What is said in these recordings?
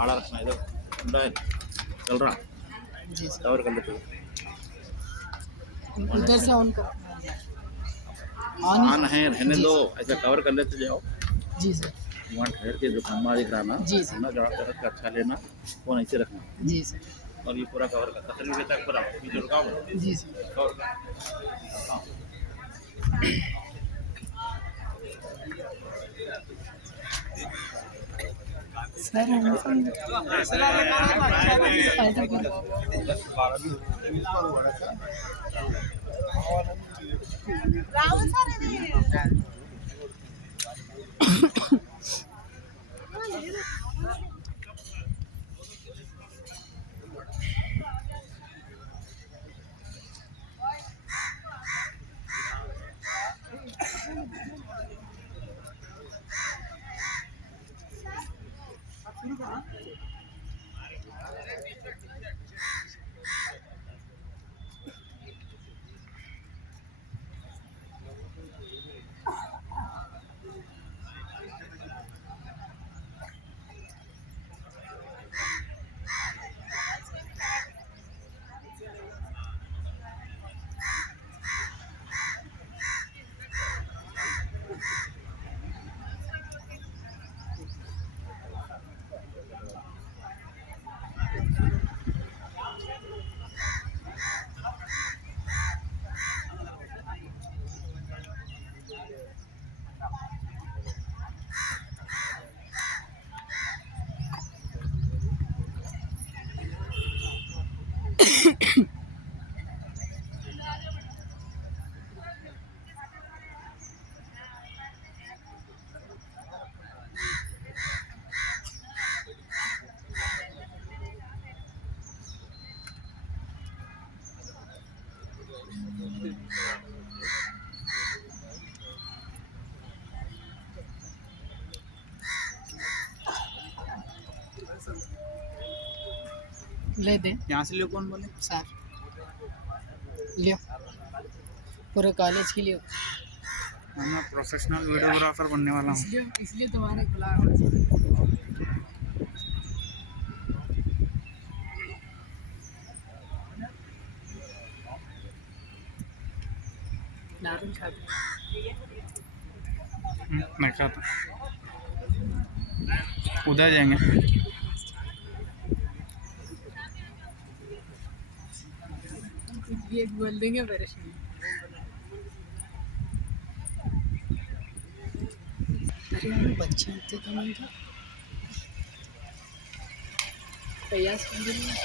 आड़ा रखना इधर ठंडा है चल रहा जी सर। कवर कर लेते उधर से ऑन कर। ऑन है रहने दो ऐसा कवर कर लेते जाओ जी सर। वहाँ ठहर के जो खम्बा दिख रहा ना जी सर। ना जहाँ पे रख के अच्छा लेना वो ऐसे रखना जी सर। और ये पूरा कवर करता तकरीबन तक पूरा ये जो रुका हुआ है, जी सर। कवर कर। हाँ। सर हम समझ फायदा करो। राहुल सर ले दे यहाँ से लियो कौन बोले सर। लियो पूरे कॉलेज के लिए। मैं प्रोफेशनल वीडियोग्राफर बनने वाला हूँ इसलिए तुम्हारे बुला नारियल खाते मैं खाता उधर जाएंगे ये बोल देंगे परेशान। अरे यार बच्चे इतने कम हैं क्या? प्रयास कर रहे हैं।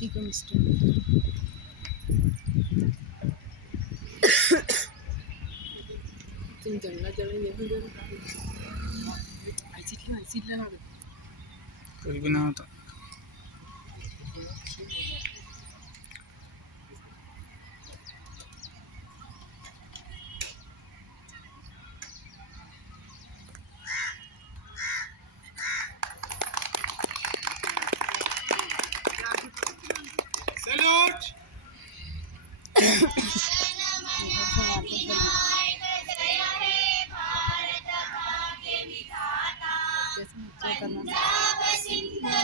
ठीक है मिस्टर। तुम जंगला चले ये भी ऐसी लेना कुछ भी ना होता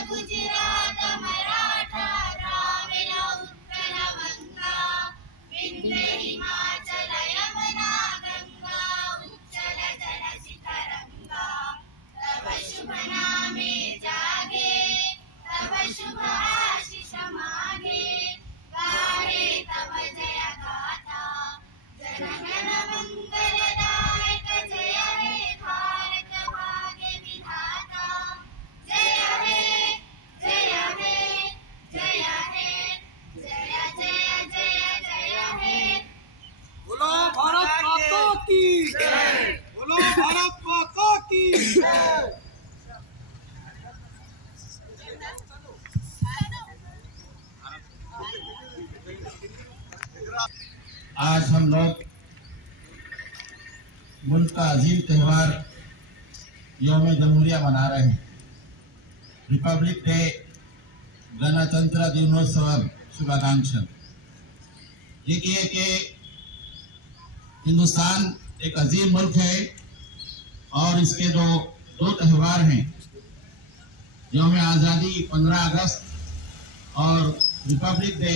गुजरात मराठा द्राविड उत्कल वंगा विंध्य हिमाचल यमुना गंगा उच्चल जलधि तरंगा तव शुभ नामे जागे तव शुभ आशीष मागे गाहे तव जय गाथा आज हम लोग मुल्क का अजीम त्यौहार यौम जमहूरिया मना रहे हैं। रिपब्लिक डे, गणतंत्र दिनोत्सव शुभाकांक्षल। देखिए कि हिंदुस्तान एक अजीम मुल्क है और इसके दो त्यौहार हैं, यौम आज़ादी 15 अगस्त और रिपब्लिक डे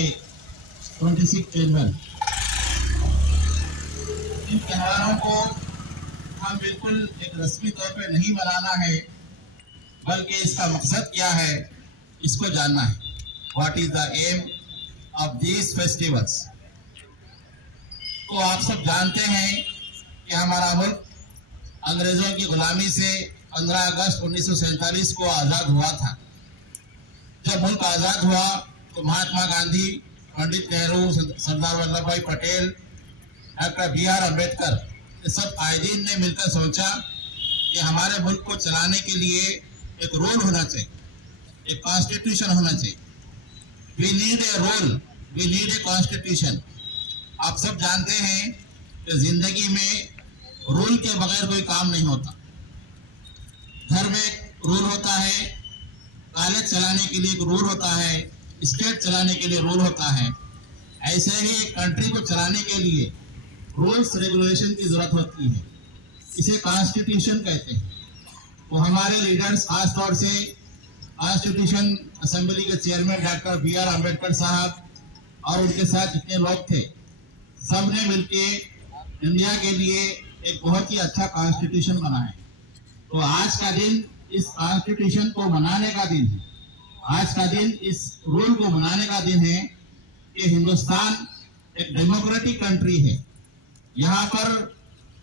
26 जनवरी। इन त्योहारों को हम बिल्कुल एक रस्मी तौर पे नहीं मनाना है, बल्कि इसका मकसद क्या है इसको जानना है। What is the aim of these festivals. तो आप सब जानते हैं कि हमारा मुल्क अंग्रेजों की गुलामी से 15 अगस्त 1947 को आज़ाद हुआ था। जब मुल्क आज़ाद हुआ तो महात्मा गांधी, पंडित नेहरू, सरदार वल्लभ भाई पटेल, डॉक्टर B.R. अम्बेडकर, ये सब कायदीन ने मिलकर सोचा कि हमारे मुल्क को चलाने के लिए एक रूल होना चाहिए, एक कॉन्स्टिट्यूशन होना चाहिए। We need a rule, we need a constitution. आप सब जानते हैं कि जिंदगी में रूल के बगैर कोई काम नहीं होता। घर में एक रूल होता है, कॉलेज चलाने के लिए एक रूल होता है, स्टेट चलाने के लिए रूल होता है। ऐसे ही एक कंट्री को चलाने के लिए रूल्स रेगुलेशन की जरूरत होती है। इसे कॉन्स्टिट्यूशन कहते हैं। तो हमारे लीडर्स, खास तौर से कॉन्स्टिट्यूशन असेंबली के चेयरमैन डॉक्टर B.R. अम्बेडकर साहब और उनके साथ जितने लोग थे, सबने मिलके इंडिया के लिए एक बहुत ही अच्छा कॉन्स्टिट्यूशन बनाया। तो आज का दिन इस कॉन्स्टिट्यूशन को मनाने का दिन है। आज का दिन इस रूल को मनाने का दिन है कि हिंदुस्तान एक डेमोक्रेटिक कंट्री है। यहाँ पर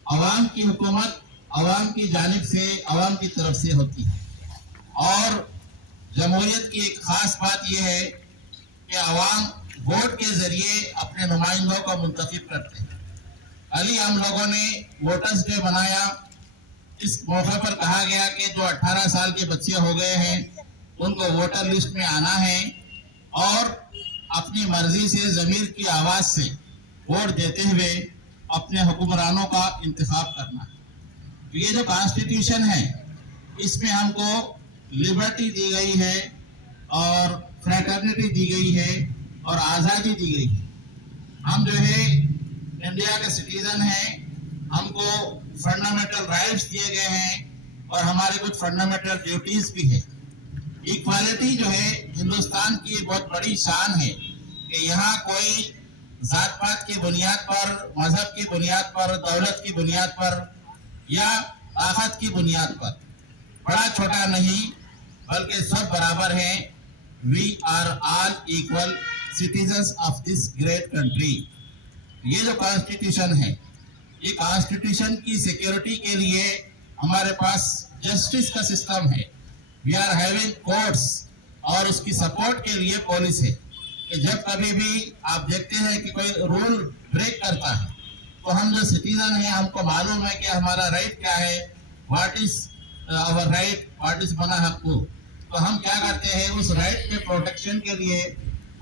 अवाम की हुकूमत अवाम की जानिब से, अवाम की तरफ से होती है। और जमहूरियत की एक खास बात यह है कि अवाम वोट के जरिए अपने नुमाइंदों को मुंतखब करते हैं। कल ही हम लोगों ने वोटर्स डे मनाया। इस मौके पर कहा गया कि जो 18 साल के बच्चे हो गए हैं उनको वोटर लिस्ट में आना है और अपनी मर्जी से, ज़मीर की आवाज से वोट देते हुए अपने हुक्मरानों का इंतखाब करना है। तो ये जो कॉन्स्टिट्यूशन है इसमें हमको लिबर्टी दी गई है और फ्रेटर्निटी दी गई है और आज़ादी दी गई है। हम जो है इंडिया के सिटीजन हैं, हमको फंडामेंटल राइट्स दिए गए हैं और हमारे कुछ फंडामेंटल ड्यूटीज भी है। इक्वालिटी जो है हिंदुस्तान की बहुत बड़ी शान है कि यहाँ कोई जात पात की बुनियाद पर, मजहब की बुनियाद पर, दौलत की बुनियाद पर या ताकत की बुनियाद पर बड़ा छोटा नहीं, बल्कि सब बराबर हैं। We are all equal citizens of this great country. ये जो कॉन्स्टिट्यूशन है, ये कॉन्स्टिट्यूशन की सिक्योरिटी के लिए हमारे पास जस्टिस का सिस्टम है। वी आर हैविंग कोर्ट्स और उसकी सपोर्ट के लिए पुलिस है कि जब कभी भी आप देखते हैं कि कोई रूल ब्रेक करता है तो हम जो सिटीजन हैं हमको मालूम है कि हमारा राइट क्या है, what is our right, what is मना हक्कू। तो हम क्या करते हैं, उस राइट के प्रोटेक्शन के लिए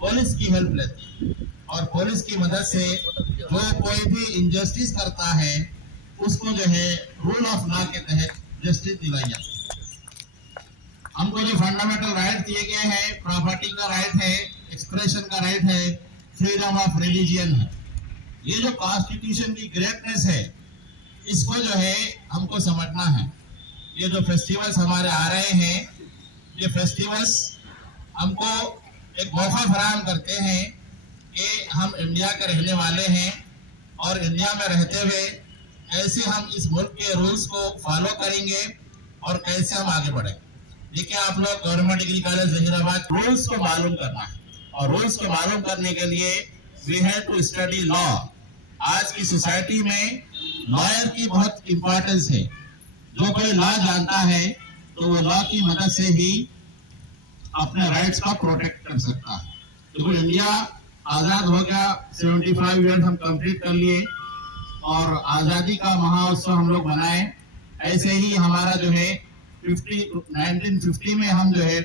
पुलिस की हेल्प लेते हैं और पुलिस की मदद से जो कोई भी इनजस्टिस करता है उसको जो है रूल ऑफ लॉ के तहत जस्टिस दिलाई जाती है। हमको जो फंडामेंटल राइट दिए गए हैं, प्रॉपर्टी का राइट है, एक्सप्रेशन का राइट है, फ्रीडम ऑफ रिलीजियन है। ये जो कॉन्स्टिट्यूशन की ग्रेटनेस है इसको जो है हमको समझना है। ये जो फेस्टिवल्स हमारे आ रहे हैं, ये फेस्टिवल्स हमको एक मौका फराहम करते हैं कि हम इंडिया के रहने वाले हैं और इंडिया में रहते हुए कैसे हम इस मुल्क के रूल्स को फॉलो करेंगे और कैसे हम आगे बढ़ेंगे। देखिए आप लोग government degree college Zaheerabad, rules को मालूम करना है और रूल्स को मालूम करने के लिए we have to study law. आज की सोसाइटी में लॉयर की बहुत इंपॉर्टेंस है। जो कोई लॉ जानता है तो वो लॉ की मदद से ही अपने राइट्स का प्रोटेक्ट कर सकता है। तो इंडिया आज़ाद हो गया, 75 ईयर्स हम कंप्लीट कर लिए और आज़ादी का महाउत्सव हम लोग मनाए। ऐसे ही हमारा जो है 1950 में हम जो है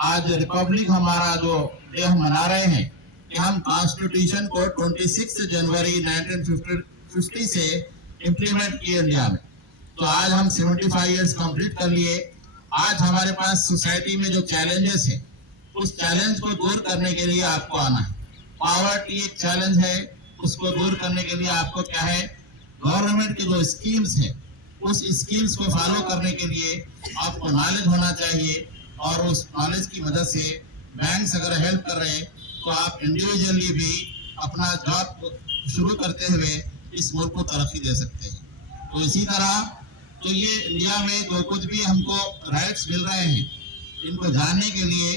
आज रिपब्लिक हमारा जो डे हम मना रहे हैं कि कि हम कॉन्स्टिट्यूशन को 26 जनवरी 1950 से इम्प्लीमेंट किए इंडिया में। तो आज हम 75 इयर्स कंप्लीट कर लिए। आज हमारे पास सोसाइटी में जो चैलेंजेस है, उस चैलेंज को दूर करने के लिए आपको आना है। पॉवर्टी एक चैलेंज है, उसको दूर करने के लिए आपको क्या है, गवर्नमेंट की जो स्कीम्स है, उस स्कीम्स को फॉलो करने के लिए आपको नॉलेज होना चाहिए। और उस नॉलेज की मदद से बैंक्स अगर हेल्प कर रहे हैं तो आप इंडिविजुअली भी अपना जॉब शुरू करते हुए इस मुल्क को तरक्की दे सकते हैं। तो इसी तरह तो ये इंडिया में जो कुछ भी हमको राइट्स मिल रहे हैं, इनको जानने के लिए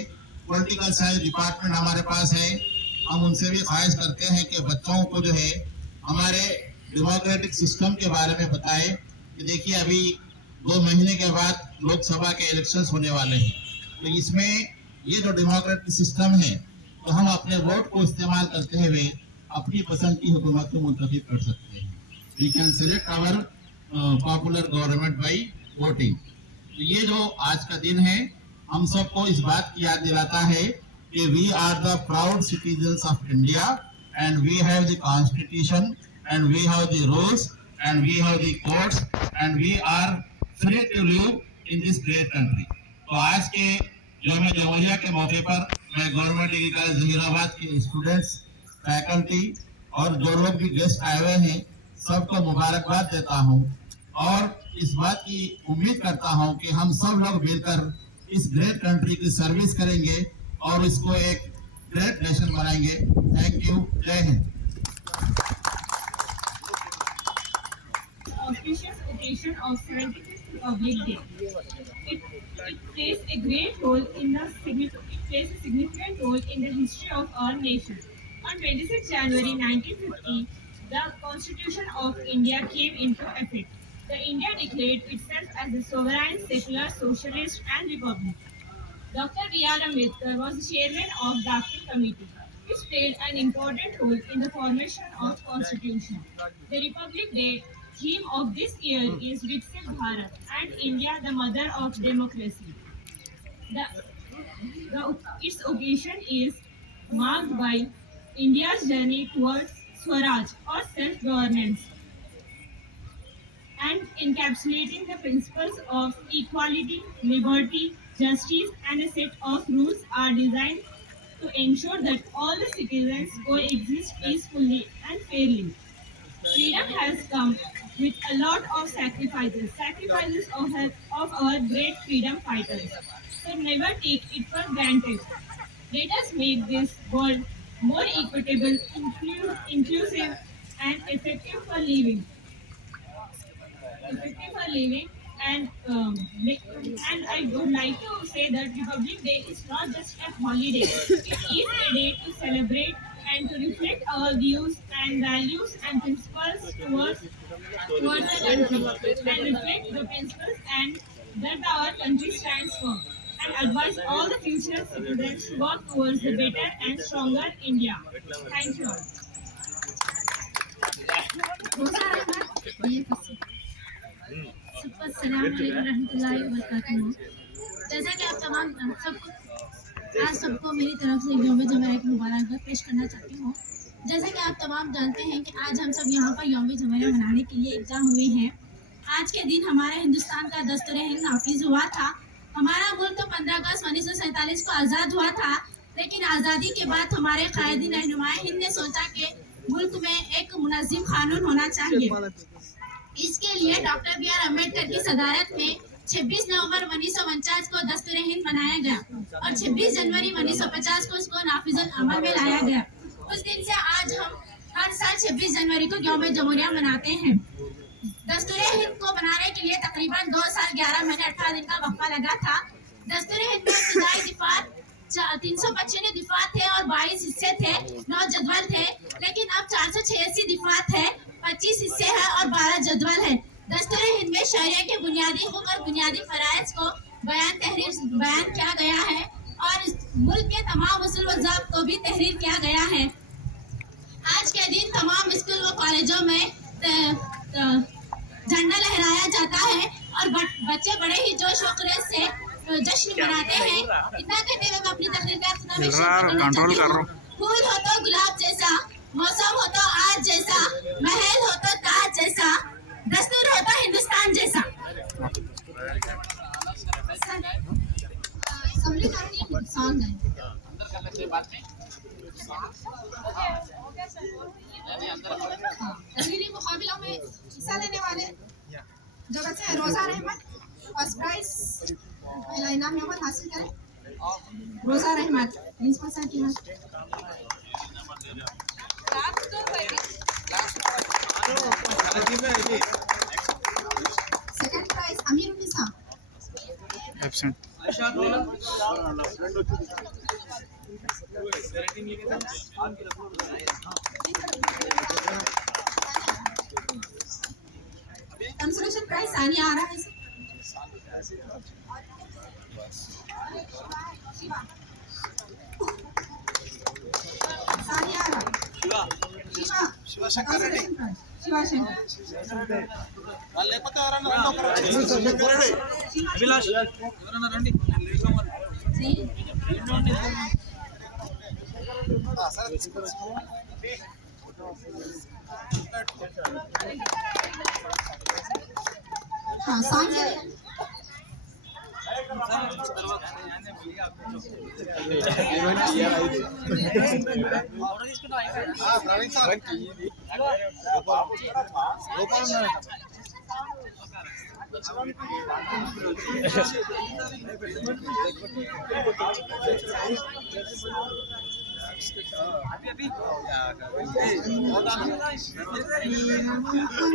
पॉलिटिकल साइंस डिपार्टमेंट हमारे पास है। हम उनसे भी ख्वाहिश करते हैं कि बच्चों को जो है हमारे डेमोक्रेटिक सिस्टम के बारे में बताएं कि देखिए अभी 2 महीने के बाद लोकसभा के इलेक्शंस होने वाले हैं। तो इसमें ये जो डेमोक्रेटिक सिस्टम है, तो हम अपने वोट को इस्तेमाल करते हुए अपनी पसंद की हुकूमत को मुंतखब कर सकते हैं। We can select our popular government by voting. तो ये जो आज का दिन है, हम सबको इस बात की याद दिलाता है कि we are the proud citizens of India and we have the constitution and we have the rules and we have the courts and we are free to live in this great country. तो आज के यौम जमहूरिया के मौके पर मैं government degree college Zaheerabad के students, faculty और जो लोग भी गेस्ट आए हुए हैं, सबको मुबारकबाद देता हूं और इस बात की उम्मीद करता हूं कि हम सब लोग मिलकर इस ग्रेट कंट्री की सर्विस करेंगे और इसको एक ग्रेट नेशन बनाएंगे। Thank you. जय Hind. Auspicious occasion of 75th Republic Day. It plays a great role in the significant role in the history of our nation. On 26 January 1950, the Constitution of India came into effect. The India declared itself as a sovereign, secular, socialist, and republic. Dr. B.R. Ambedkar was the chairman of drafting committee, which played an important role in the formation of Constitution. The Republic Day theme of this year is Viksit Bharat and India, the mother of democracy. Its occasion is marked by India's journey towards Swaraj or self-governance and encapsulating the principles of equality, liberty, justice, and a set of rules are designed to ensure that all the citizens coexist peacefully and fairly. Freedom has come with a lot of sacrifices of our great freedom fighters. So never take it for granted. Let us make this world more equitable, inclusive, and effective for living. And I would like to say that Republic Day is not just a holiday. It is a day to celebrate and to reflect our views and values and principles towards the country and reflect the principles and that our country stands for and advise all the future citizens to work towards the better and stronger India. Thank you all. जैसा कि आप तमाम सबको मेरी तरफ से यौम जमहूरिया की मुबारकबाद पेश करना चाहती हूँ। जैसा कि आप तमाम जानते हैं कि आज हम सब यहाँ पर यौम जमहूरिया मनाने के लिए इकट्ठा हुए हैं। आज के दिन हमारे हिंदुस्तान का दस्तूर-ए-हिंद नाफिज हुआ था। हमारा मुल्क तो 15 अगस्त 1947 को आज़ाद हुआ था, लेकिन आज़ादी के बाद हमारे कायदीन रहनुमाए हिंद ने सोचा कि मुल्क में एक मुनज़्ज़म कानून होना चाहिए। इसके लिए डॉक्टर B.R. अम्बेडकर की सदारत में 26 नवंबर 1949 को दस्तूर-ए-हिंद बनाया गया और 26 जनवरी 1950 को इसको नाफिजुल अमल में लाया गया। उस दिन से आज हम हर साल 26 जनवरी को यौम जमहूरिया मनाते हैं। दस्तूर-ए-हिंद को बनाने के लिए तकरीबन 2 साल 11 महीने 18 दिन का वक्फा लगा था। दस्तूर-ए-हिंद में इब्तिदाई दिफात 325 दिफात थे और 22 हिस्से थे, 9 जदवल थे, लेकिन अब 486 दिफात है, 25 हिस्से हैं और 12 जदवल है। दस्तूर-ए-हिंद में शरिया के बुनियादी हुकूक और बुनियादी फराइज को बयान किया गया है और मुल्क के तमाम उसूल व ज़ाब्त को भी तहरीर किया गया है। आज के दिन तमाम स्कूल व कॉलेजों में झंडा लहराया जाता है और बच्चे बड़े ही जोश व खरोश से जश्न मनाते हैं। इतना कहते हुए मैं अपनी तकरीर का अख्ताम करना चाहती हूँ। फूल हो तो गुलाब जैसा, मौसम हो तो आज जैसा, महल हो तो ताज जैसा, दस्तूर हो तो हिंदुस्तान जैसा। सॉन्ग है। तहरीरी मुकाबलों में हिस्सा लेने वाले जो बच्चे हैं, रोजा रहमत फर्स्ट प्राइज पहला इनाम यौमन हासिल करें। रोजा रहमत प्रिंसिपल सर की second prize Amir Unnisa absent. Consolation prize Sania आ रहा है इसे। सानिया आ रहा शिवा शंकर रेड्डी शिवा शंकर अभिलाष ఎవరన్నా రండి हाँ सानिया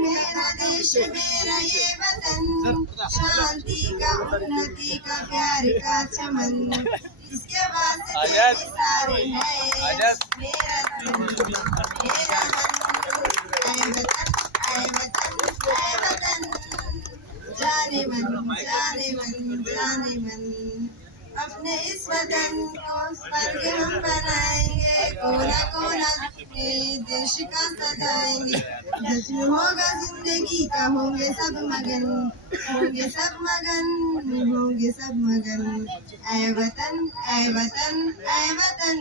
मेरा देश मेरा ये वतन, शांति का उन्नति का प्यार का चमन, इसके बाद सारे हैं मेरा तन मेरा मन, ऐ वतन ऐ वतन, जाने मन जाने मन जाने मन, अपने इस वतन को स्वर्ग हम बनाएंगे, कोना कोना अपने देश का सजाएंगे, जश्न होगा जिंदगी का, होंगे सब मगन होंगे सब मगन होंगे सब मगन, ऐ वतन ऐ वतन ऐ वतन,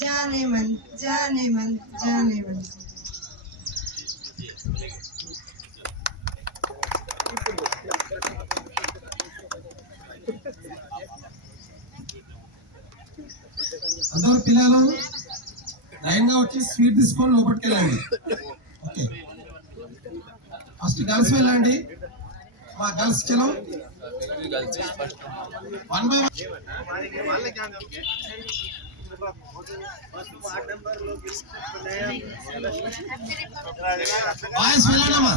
जाने मन जाने मन जाने मन। అందరు పిల్లలు లైన్ గా వచ్చి స్వీట్ తీసుకొని లోపలికి వెళ్ళండి. ఓకే, ఫస్ట్ గర్ల్స్ వెళ్ళండి. మా గర్ల్స్ చలో 1 by 1 బాయ్స్ వెళ్ళండి అమ్మా,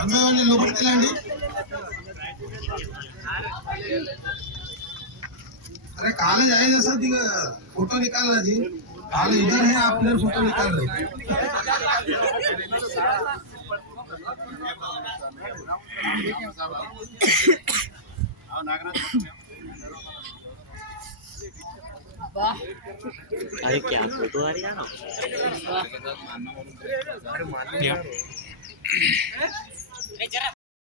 1 by 1 లోపలికి వెళ్ళండి. अरे कॉलेज आए जैसा फोटो निकालना जी, कॉलेज इधर है, आप इधर फोटो निकाल रहे अरे क्या फोटो आ रही है ना।